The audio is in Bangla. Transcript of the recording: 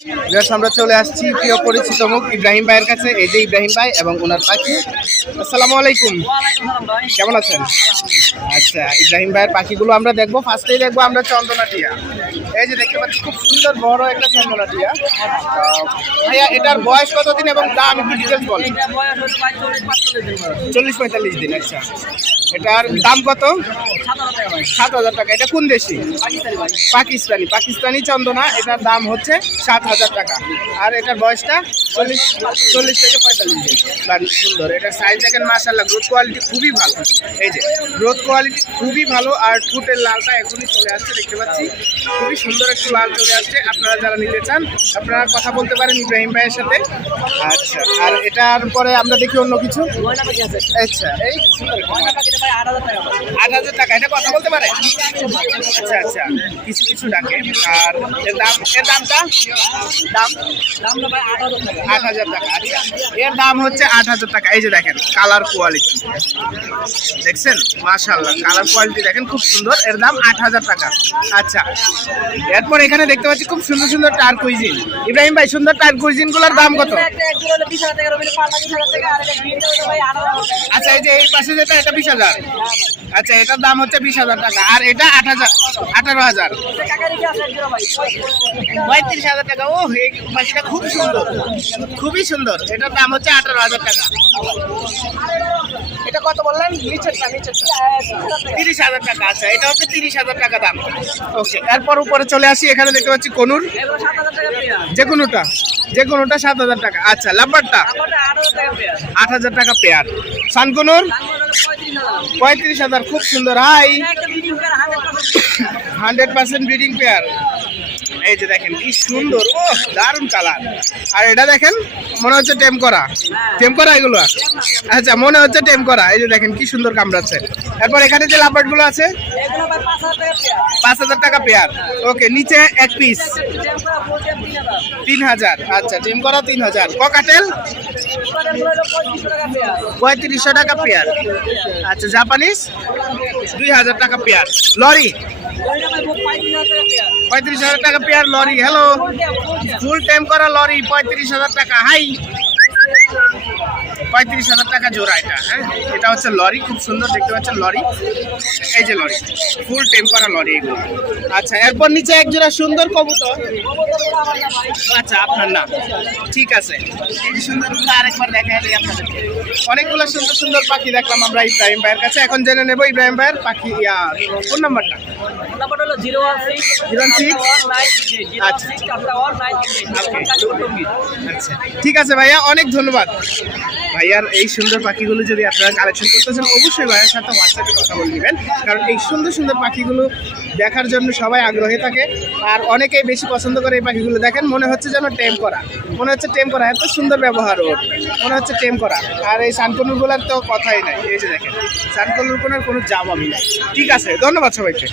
আমরা চলে আসছি প্রিয় পরিচিত মুখ ইব্রাহিম ভাইয়ের কাছে। এই যে ইব্রাহিম ভাই এবং ওনার পাখি। আসসালামু আলাইকুম, কেমন আছেন? আচ্ছা, ইব্রাহিম ভাইয়ের পাখিগুলো আমরা দেখবো। ফার্স্টেই দেখবো আমরা চন্দনা টিয়া। এই যে দেখতে পাচ্ছি খুব সুন্দর বড় একটা চন্দনা টিয়া। ভাইয়া এটার বয়স কতদিন এবং দাম একটু ডিটেলস বলেন। 40-45 দিন। আচ্ছা, এটার দাম কত? 7,000 টাকা। এটা কোন দেশি? পাকিস্তানি চন্দনা। এটার দাম হচ্ছে 7,000 টাকা। আর এটার বয়সটা 40 থেকে 45 দিন। দারুণ সুন্দর। এটার সাইজ দেখেন, মাশাআল্লাহ, গ্রোথ কোয়ালিটি খুবই ভালো। এই যে গ্রোথ কোয়ালিটি খুবই ভালো। আর ঠোঁটের লালটা এখনই চলে আসছে, দেখতে পাচ্ছি খুবই সুন্দর একটু লাল চলে আসছে। আপনারা যারা নিতে চান আপনারা কথা বলতে পারেন ইব্রাহিম ভাইয়ের সাথে। আচ্ছা, আর এটার পরে আমরা দেখি অন্য কিছু। আচ্ছা, এই 8,000 টাকা। এটা কথা বলতে পারে? আচ্ছা, কিছু কিছু ডাকে। আর এর দামটা 8,000 টাকা। আচ্ছা, এর দাম হচ্ছে 8,000 টাকা। এই যে দেখেন কালার কোয়ালিটি দেখছেন, মাশাআল্লাহ, কালার কোয়ালিটি দেখেন খুব সুন্দর। এর দাম 8,000 টাকা। আচ্ছা, এরপর এখানে দেখতে পাচ্ছি খুব সুন্দর সুন্দর টার্কুইজিন। ইব্রাহিম ভাই, সুন্দর টার্কুইজিন গুলোর দাম কত? আচ্ছা, এই যে এই পাশে যেটা, এটা 20,000। আচ্ছা, এটার দাম হচ্ছে 20,000 টাকা। আর এটা 18,000। 35,000 টাকা। ও, এই পাখিটা খুব সুন্দর, খুবই সুন্দর। এটার দাম হচ্ছে 18,000 টাকা। এটা কত বললেন? নিচেরটা 30,000 টাকা। আচ্ছা, এটা হচ্ছে 30,000 টাকা দাম। ওকে, এরপর উপরে চলে আসি। এখানে দেখতে পাচ্ছি কনুর। যে কোনোটা 7,000 টাকা। আচ্ছা, লাম্বারটা 8,000 টাকা পেয়ার। সানকনুর 35,000। খুব সুন্দর। Hi, 100% breeding pair. এই যে দেখেন কি সুন্দর, ও দারুণ কালার। আর এটা দেখেন, মনে হচ্ছে টেম করা এগুলো। আচ্ছা, মনে হচ্ছে টেম করা। এই যে দেখেন কি সুন্দর কামড়াচ্ছে। এরপর এখানে যে লাভবার্ড গুলো আছে 5,000 টাকা পেয়ার। ওকে, নিচে এক পিস 3,000। আচ্ছা, টেম করা 3,000। ককাটেল 3500 টাকা পেয়ার। আচ্ছা, জাপানিজ 2,000 টাকা পেয়ার। লরি 35,000 টাকা pair. Lory, hello, full time করা লরি 35,000 টাকা। হাই, 35,000 টাকা জোড়া এটা। হ্যাঁ, এটা হচ্ছে লরি, খুব সুন্দর দেখতে পাচ্ছেন লরি। এই যে লরি, ফুল টেম করা লরি এগুলো। আচ্ছা, এরপর নিচে এক জোড়া সুন্দর কবুতর। আচ্ছা, আপনার না, ঠিক আছে। এই যে সুন্দর, আরেকবার দেখা দিই আপনাদেরকে। অনেকগুলো সুন্দর সুন্দর পাখি দেখলাম আমরা ইব্রাহিম ভাইয়ের কাছে। এখন জেনে নেব ইব্রাহিম ভাইয়ের পাখি ফোন নাম্বারটা। হলো 016 আচ্ছা, ঠিক আছে ভাইয়া, অনেক ধন্যবাদ। ভাইয়ার এই সুন্দর পাখিগুলো যদি আপনারা কালেকশন করতে চান অবশ্যই ভাইয়ের সাথে হোয়াটসঅ্যাপে কথা বলে নেবেন, কারণ এই সুন্দর সুন্দর পাখিগুলো দেখার জন্য সবাই আগ্রহী থাকে। আর অনেকেই বেশি পছন্দ করে এই পাখিগুলো। দেখেন, মনে হচ্ছে যেন টেম করা, এত সুন্দর ব্যবহার ওর, মনে হচ্ছে টেম করা। আর এই সানকনুরগুলোর তো কথাই নাই। এই যে দেখেন, সানকনুর কোনো জবাবই নাই। ঠিক আছে, ধন্যবাদ সবাইকে।